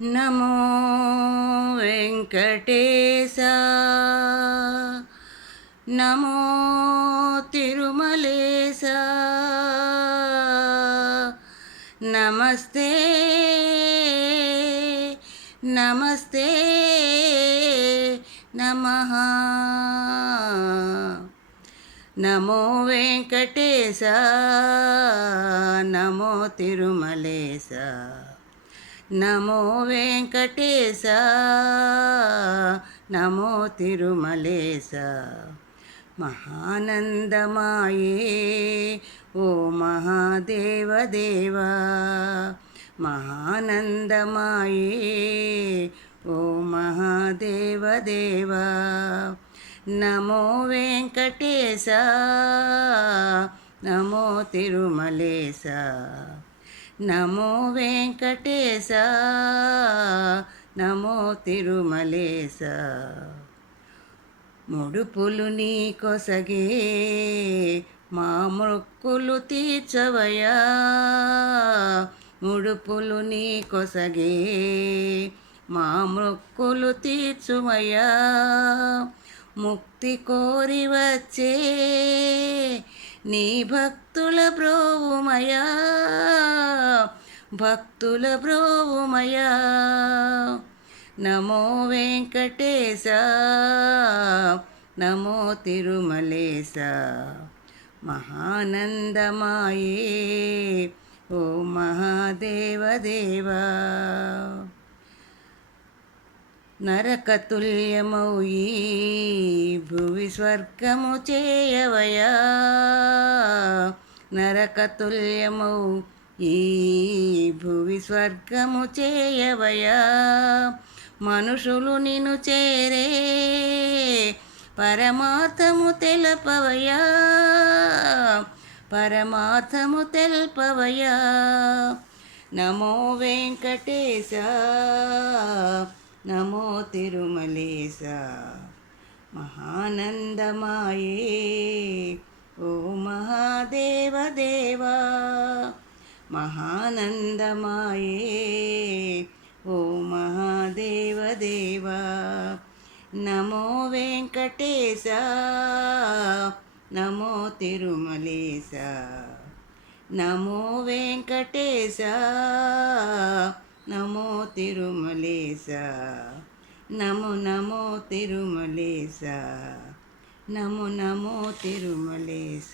నమో వెంకటేశ, నమో తిరుమలేశ, నమస్తే నమస్తే నమః. నమో వెంకటేశ, నమో తిరుమలేశ, నమో వెంకటేశ, నమో తిరుమలేశ. మహానందమాయే ఓ మహాదేవదేవా, మహానందమాయే ఓ మహాదేవదేవా. నమో వెంకటేశ, నమో తిరుమలేశ, నమో వెంకటేశ, నమో తిరుమలేశ. ముడుపులు నీ కొసగే మా మొక్కులు తీర్చవయా, ముడుపులు నీ కొసగే మా మొక్కులు తీర్చుమయ్యా. ముక్తి కోరి వచ్చే నీ భక్తుల బ్రోవుమయా, భక్తుల బ్రోవుమయా. నమో వెంకటేశ, నమో తిరుమలేశ. మహానందమాయే ఓ మహాదేవదేవా. నరకతుల్యమౌ ఈ భువి స్వర్గము చేయవయా, నరకతుల్యమౌ ఈ భువి స్వర్గము చేయవయా. మనుషులు నిన్ను చేరే పరమార్థము తెలపవయా, పరమార్థము తెల్పవయా. నమో వెంకటేశ, నమో తిరుమలేశ. మహానందమాయే ఓ మహాదేవదేవా, మహానందమాయే ఓ మహాదేవదేవా. నమో వెంకటేశ, నమో తిరుమలేశ, నమో వెంకటేశ, నమో తిరుమలేశ. నమో నమో తిరుమలేశ, నమో నమో తిరుమలేశ.